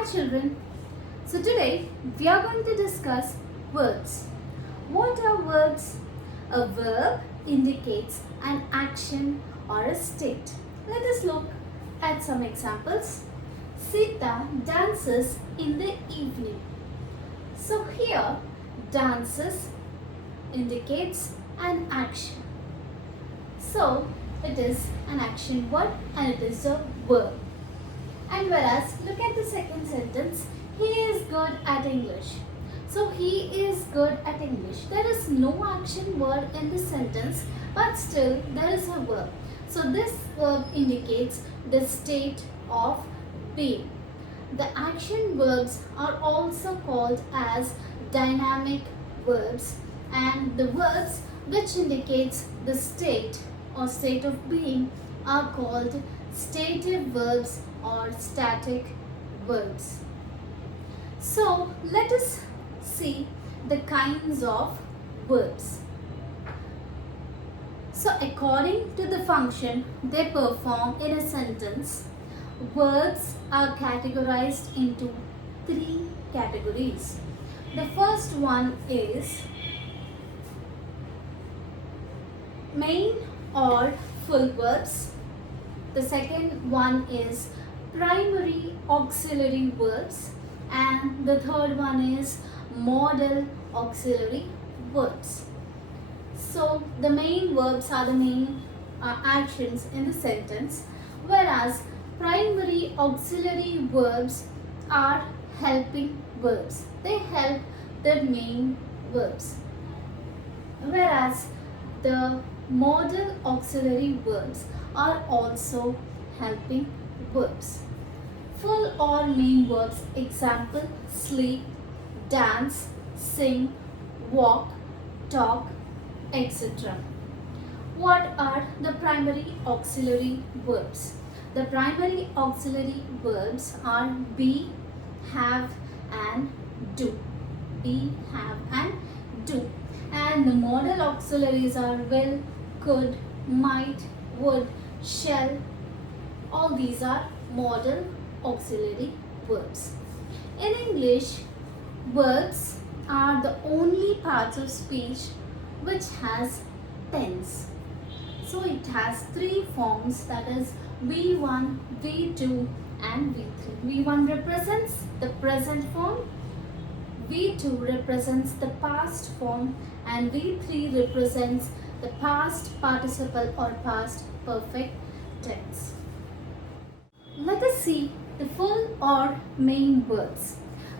Hi children. So today we are going to discuss verbs. What are verbs? A verb indicates an action or a state. Let us look at some examples. Sita dances in the evening. So here dances indicates an action. So it is an action word and it is a verb. And whereas, look at the second sentence, he is good at English. So he is good at English. There is no action word in this sentence, but still there is a verb. So this verb indicates the state of being. The action verbs are also called as dynamic verbs, and the verbs which indicates the state or state of being are called stative verbs or static verbs. So let us see the kinds of verbs. So according to the function they perform in a sentence, verbs are categorized into three categories. The first one is main or full verbs. The second one is primary auxiliary verbs, and the third one is modal auxiliary verbs. So the main verbs are the main actions in the sentence, whereas primary auxiliary verbs are helping verbs. They help the main verbs, whereas the modal auxiliary verbs are also helping verbs. Full or main verbs, example, sleep, dance, sing, walk, talk, etc. What are the primary auxiliary verbs? The primary auxiliary verbs are be, have and do. Be, have and do. And the modal auxiliaries are will, could, might, would, shall. All these are modal auxiliary verbs. In English, verbs are the only parts of speech which has tense. So it has three forms, that is V1, V2 and V3. V1 represents the present form, V2 represents the past form and V3 represents the past participle or past perfect tense. Let us see the full or main verbs.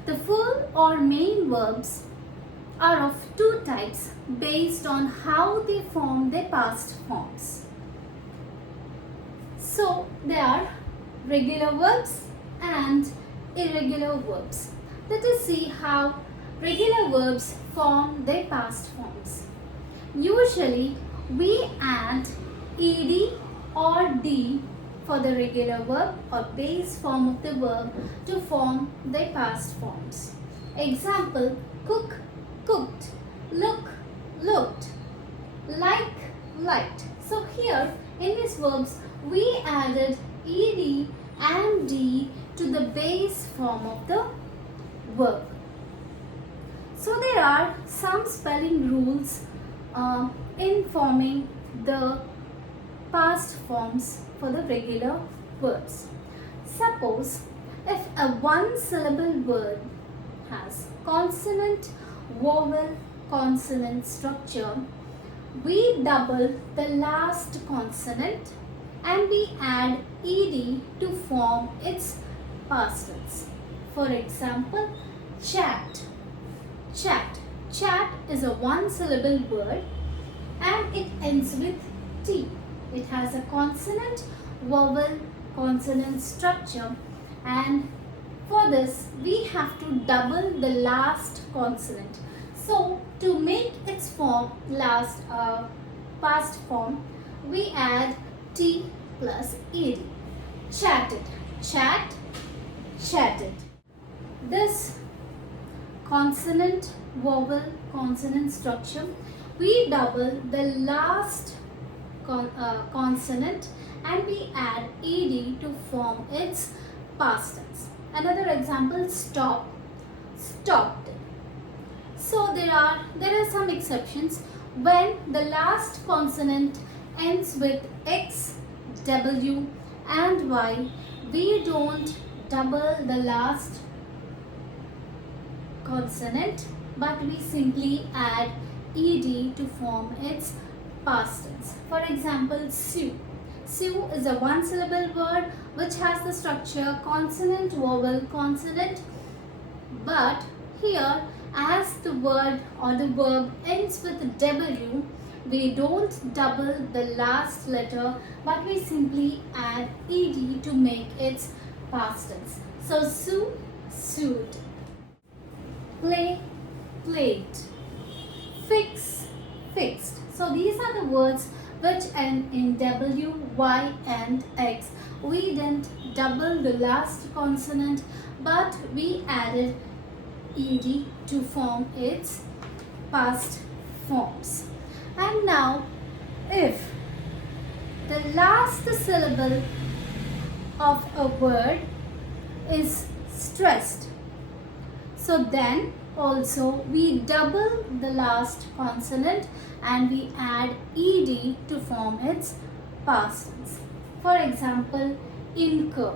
The full or main verbs are of two types based on how they form their past forms. So they are regular verbs and irregular verbs. Let us see how regular verbs form their past forms. Usually we add ed or d for the regular verb or base form of the verb to form their past forms. Example, cook, cooked, look, looked, like, liked. So here in these verbs we added ed and d to the base form of the verb. So there are some spelling rules in forming the past forms for the regular verbs. Suppose if a one syllable word has consonant, vowel, consonant structure, we double the last consonant and we add ed to form its past tense. For example, chat. Chat. Chat is a one syllable word and it ends with T. It has a consonant, vowel, consonant structure, and for this we have to double the last consonant. So to make its form past form, we add T plus ed. Chatted. Chat, chatted. This consonant, vowel, consonant structure, we double the last consonant and we add ed to form its past tense. Another example, stop, stopped. So there are some exceptions. When the last consonant ends with X, W and Y, we don't double the last consonant, but we simply add ed to form its past tense. For example, sue. Sue is a one syllable word which has the structure consonant, vowel, consonant, but here as the word or the verb ends with W, we don't double the last letter, but we simply add ed to make its past tense. So sue, sued. Play, played. Fix, fixed. So these are the words which end in W, Y and X. We didn't double the last consonant, but we added ed to form its past forms. And now, if the last syllable of a word is stressed, so then also we double the last consonant and we add ed to form its past tense. For example, incur,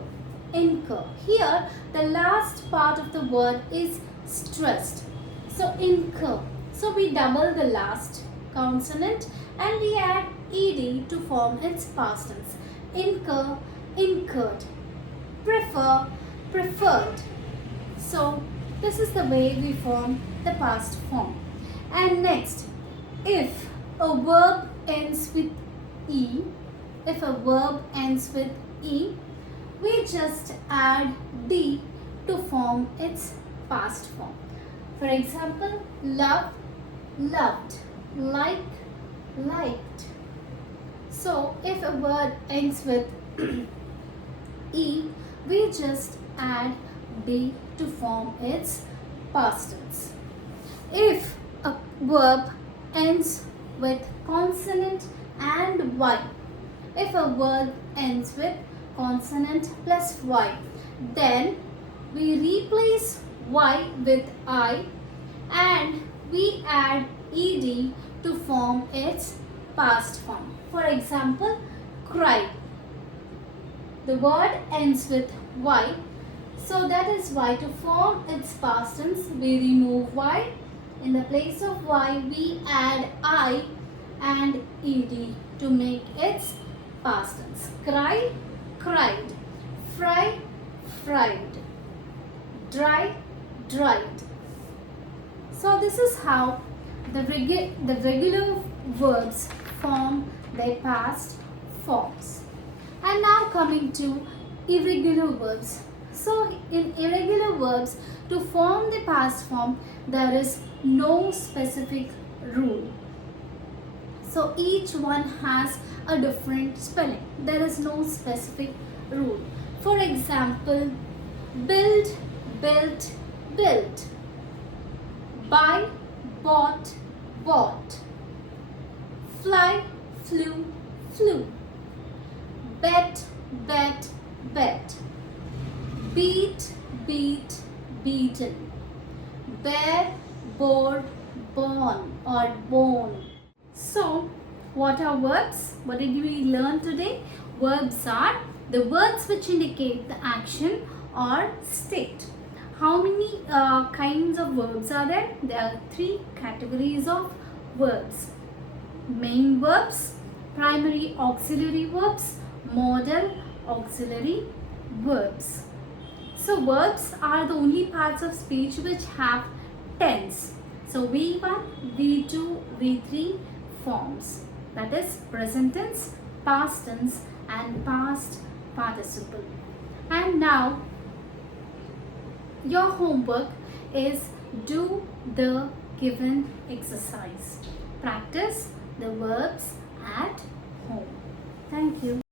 incur. Here the last part of the word is stressed. So incur. So we double the last consonant and we add ed to form its past tense. Incur, incurred. Prefer, preferred. So this is the way we form the past form. And next, if a verb ends with e, if a verb ends with e, we just add d to form its past form. For example, love, loved, like, liked. So if a word ends with e, we just add d to form its past tense. If a verb ends with consonant and y, if a word ends with consonant plus y, then we replace y with I and we add ed to form its past form. For example, cried. The word ends with y, so that is why to form its past tense we remove y. In the place of y we add I and ed to make its past tense. Cry, cried. Fry, fried. Dry, dried. So this is how the regular verbs form their past forms. And now coming to irregular verbs. So in irregular verbs, to form the past form, there is no specific rule. So each one has a different spelling. There is no specific rule. For example, build, built, built. Buy, bought, bought. Fly, flew, flew. Bet, bet, bet. Beat, beat, beaten. Bear, bore, born or born. So, what are verbs? What did we learn today? Verbs are the words which indicate the action or state. How many kinds of verbs are there? There are 3 categories of verbs. Main verbs, primary auxiliary verbs, modal auxiliary verbs. So verbs are the only parts of speech which have tense. So V1, V2, V3 forms. That is present tense, past tense and past participle. And now your homework is do the given exercise. Practice the verbs at home. Thank you.